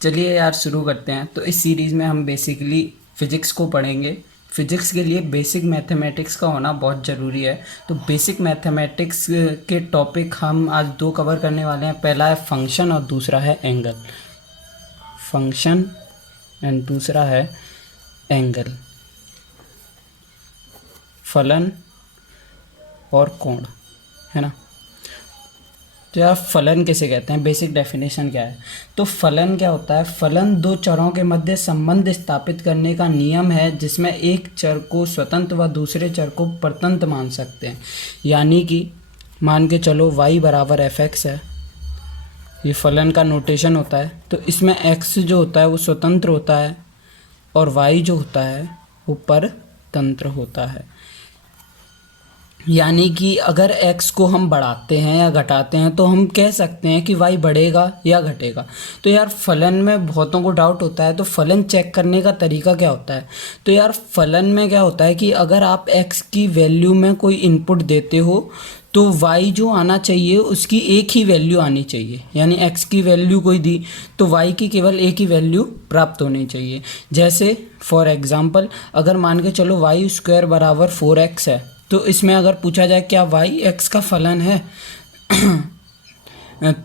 चलिए यार शुरू करते हैं। तो इस सीरीज़ में हम बेसिकली फ़िज़िक्स को पढ़ेंगे। फ़िज़िक्स के लिए बेसिक मैथमेटिक्स का होना बहुत ज़रूरी है। तो बेसिक मैथमेटिक्स के टॉपिक हम आज दो कवर करने वाले हैं। पहला है फंक्शन और दूसरा है एंगल। फंक्शन एंड दूसरा है एंगल, फलन और कोण, है ना। तो यार फलन किसे कहते हैं, बेसिक डेफिनेशन क्या है। तो फलन क्या होता है, फलन दो चरों के मध्य संबंध स्थापित करने का नियम है जिसमें एक चर को स्वतंत्र व दूसरे चर को परतंत्र मान सकते हैं। यानी कि मान के चलो y बराबर एफ एक्स है, ये फलन का नोटेशन होता है। तो इसमें x जो होता है वो स्वतंत्र होता है और y जो होता है वो परतंत्र होता है। यानी कि अगर x को हम बढ़ाते हैं या घटाते हैं तो हम कह सकते हैं कि y बढ़ेगा या घटेगा। तो यार फलन में बहुतों को डाउट होता है, तो फलन चेक करने का तरीका क्या होता है। तो यार फलन में क्या होता है कि अगर आप x की वैल्यू में कोई इनपुट देते हो तो y जो आना चाहिए उसकी एक ही वैल्यू आनी चाहिए। यानी x की वैल्यू कोई दी तो y की केवल एक ही वैल्यू प्राप्त होनी चाहिए। जैसे फॉर एग्ज़ाम्पल अगर मान के चलो y स्क्वायर बराबर 4x है, तो इसमें अगर पूछा जाए क्या y x का फलन है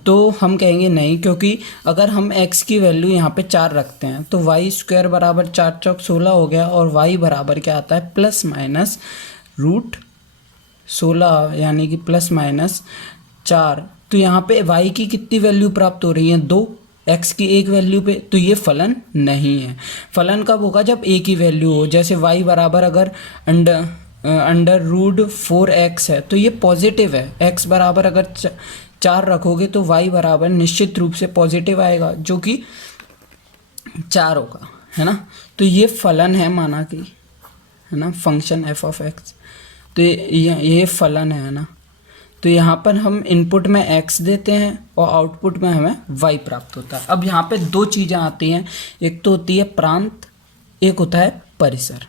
तो हम कहेंगे नहीं, क्योंकि अगर हम x की वैल्यू यहाँ पे 4 रखते हैं तो y स्क्वायर बराबर 4 चौक 16 हो गया और y बराबर क्या आता है प्लस माइनस रूट 16, यानी कि प्लस माइनस 4। तो यहाँ पे y की कितनी वैल्यू प्राप्त हो रही है 2, x की एक वैल्यू पे। तो ये फलन नहीं है। फलन कब होगा जब एक ही वैल्यू हो। जैसे y बराबर अगर अंडर रूट 4x है तो ये पॉजिटिव है। x बराबर अगर 4 रखोगे तो y बराबर निश्चित रूप से पॉजिटिव आएगा जो कि 4 होगा, है ना। तो ये फलन है माना कि, है ना, फंक्शन f ऑफ x। तो ये फलन है ना। तो यहाँ पर हम इनपुट में x देते हैं और आउटपुट में हमें y प्राप्त होता है। अब यहाँ पे दो चीज़ें आती हैं, एक तो होती है प्रांत, एक होता है परिसर,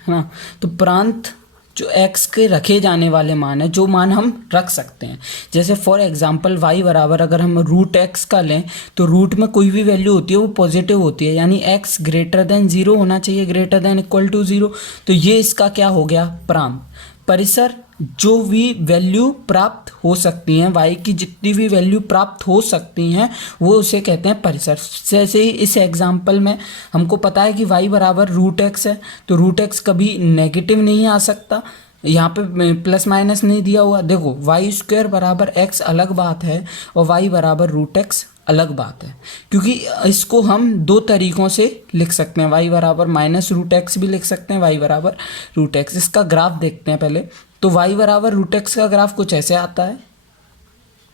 है ना। तो प्रांत जो x के रखे जाने वाले मान है, जो मान हम रख सकते हैं। जैसे फॉर एग्जांपल y बराबर अगर हम रूट x का लें तो रूट में कोई भी वैल्यू होती है वो पॉजिटिव होती है, यानी x ग्रेटर देन 0 होना चाहिए, ग्रेटर देन इक्वल टू 0। तो ये इसका क्या हो गया प्रांत। परिसर जो भी वैल्यू प्राप्त हो सकती हैं, y की जितनी भी वैल्यू प्राप्त हो सकती हैं वो उसे कहते हैं परिसर। जैसे ही इस एग्जांपल में हमको पता है कि y बराबर रूट एक्स है, तो रूट एक्स कभी नेगेटिव नहीं आ सकता, यहाँ पे प्लस माइनस नहीं दिया हुआ। देखो y स्क्वायर बराबर x अलग बात है और y बराबर रूट एक्स अलग बात है, क्योंकि इसको हम दो तरीक़ों से लिख सकते हैं। y बराबर माइनस रूट एक्स भी लिख सकते हैं, y बराबर रूट एक्स। इसका ग्राफ देखते हैं पहले। तो y बराबर रूट एक्स का ग्राफ कुछ ऐसे आता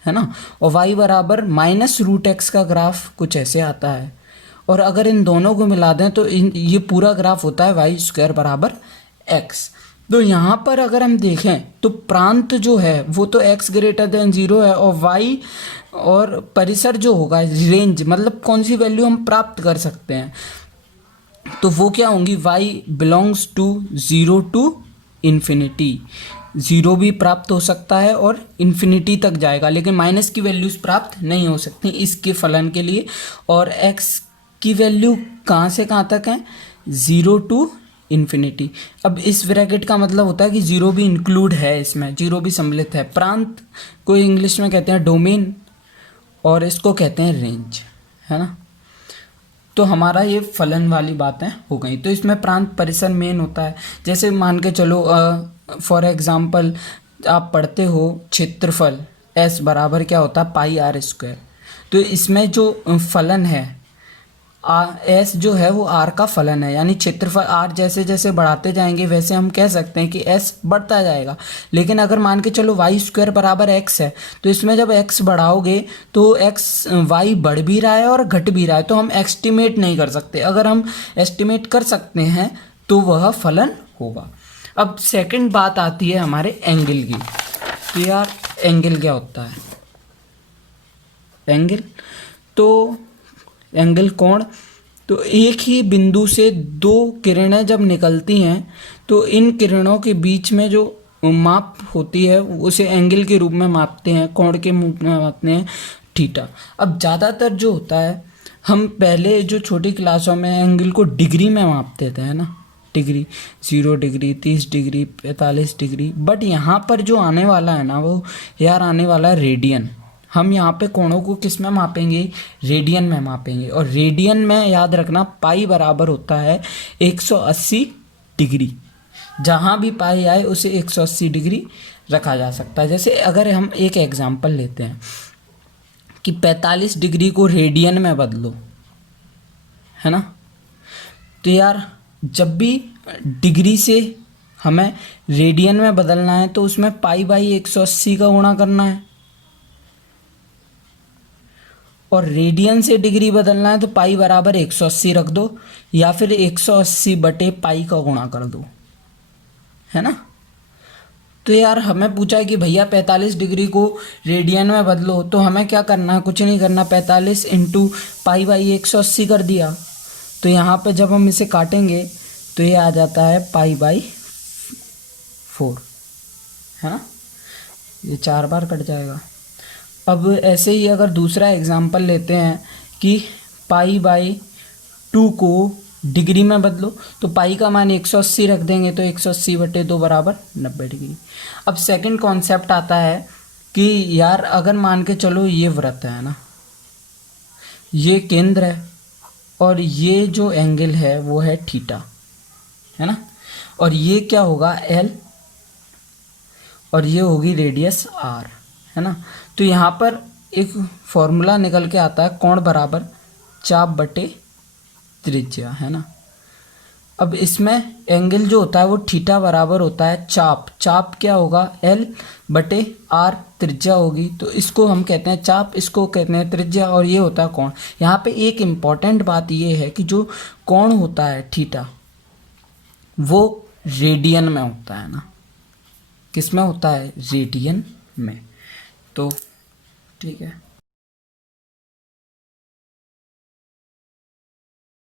है ना, और y बराबर माइनस रूट एक्स का ग्राफ कुछ ऐसे आता है। और अगर इन दोनों को मिला दें तो ये पूरा ग्राफ होता है y स्क्वायर बराबर x। तो यहाँ पर अगर हम देखें तो प्रांत जो है वो तो x ग्रेटर देन 0 है, और y और परिसर जो होगा रेंज, मतलब कौन सी वैल्यू हम प्राप्त कर सकते हैं, तो वो क्या होंगी y belongs to 0 to infinity. 0 भी प्राप्त हो सकता है और इन्फिनिटी तक जाएगा, लेकिन माइनस की वैल्यूज़ प्राप्त नहीं हो सकती इसके फलन के लिए। और x की वैल्यू कहाँ से कहाँ तक है 0 टू इन्फिनिटी। अब इस ब्रैकेट का मतलब होता है कि 0 भी इंक्लूड है इसमें, 0 भी सम्मिलित है। प्रांत को इंग्लिश में कहते हैं डोमेन और इसको कहते हैं रेंज, है ना। तो हमारा ये फलन वाली बातें हो गई। तो इसमें प्रांत परिसर मेन होता है। जैसे मान के चलो फॉर एग्जांपल आप पढ़ते हो क्षेत्रफल S बराबर क्या होता है पाई आर स्क्वायर। तो इसमें जो फलन है S जो है वो R का फलन है, यानी क्षेत्रफल R जैसे जैसे बढ़ाते जाएंगे वैसे हम कह सकते हैं कि S बढ़ता जाएगा। लेकिन अगर मान के चलो y स्क्वायर बराबर x है तो इसमें जब x बढ़ाओगे तो y बढ़ भी रहा है और घट भी रहा है, तो हम एस्टिमेट नहीं कर सकते। अगर हम एस्टिमेट कर सकते हैं तो वह फलन होगा। अब सेकंड बात आती है हमारे एंगल की। तो यार एंगल क्या होता है, एंगल तो एंगल कोण। तो एक ही बिंदु से दो किरणें जब निकलती हैं तो इन किरणों के बीच में जो माप होती है उसे एंगल के रूप में मापते हैं, कोण के रूप में मापते हैं थीटा। अब ज़्यादातर जो होता है, हम पहले जो छोटी क्लासों में एंगल को डिग्री में मापते थे, है ना, degree, 0 degree, 30 degree, 45 degree. But यहाँ पर जो आने वाला है ना, वो यार आने वाला है रेडियन। हम यहाँ पे कोणों को किस में मापेंगे? रेडियन में मापेंगे। और रेडियन में याद रखना पाई बराबर होता है 180 डिग्री। जहाँ भी पाई आए उसे 180 डिग्री रखा जा सकता है। जैसे अगर हम एक एग्जांपल लेते हैं कि 45 डिग्री को रेडियन में बदलो, है ना, तो यार जब भी डिग्री से हमें रेडियन में बदलना है तो उसमें पाई बाई 180 का गुणा करना है, और रेडियन से डिग्री बदलना है तो पाई बराबर 180 रख दो, या फिर 180 बटे पाई का गुणा कर दो, है ना। तो यार हमें पूछा है कि भैया 45 डिग्री को रेडियन में बदलो, तो हमें क्या करना है? कुछ नहीं करना, 45 इंटू पाई बाई 180 कर दिया। तो यहाँ पे जब हम इसे काटेंगे तो ये आ जाता है पाई बाई 4, है ना, ये 4 बार कट जाएगा। अब ऐसे ही अगर दूसरा एग्जांपल लेते हैं कि पाई बाई 2 को डिग्री में बदलो, तो पाई का मान 180 रख देंगे, तो 180 बटे 2 बराबर 90 डिग्री। अब सेकंड कॉन्सेप्ट आता है कि यार अगर मान के चलो ये वृत्त है ना, ये केंद्र है और ये जो एंगल है वो है थीटा, है ना, और ये क्या होगा? एल, और ये होगी रेडियस आर, है ना। तो यहाँ पर एक फॉर्मूला निकल के आता है, कोण बराबर चाप बटे त्रिज्या, है ना। अब इसमें एंगल जो होता है वो थीटा बराबर होता है चाप। चाप क्या होगा? एल बटे आर, त्रिज्या होगी। तो इसको हम कहते हैं चाप, इसको कहते हैं त्रिज्या, और ये होता है कोण। यहाँ पे एक इम्पॉर्टेंट बात ये है कि जो कोण होता है थीटा वो रेडियन में होता है ना। किस में होता है? रेडियन में। तो ठीक है।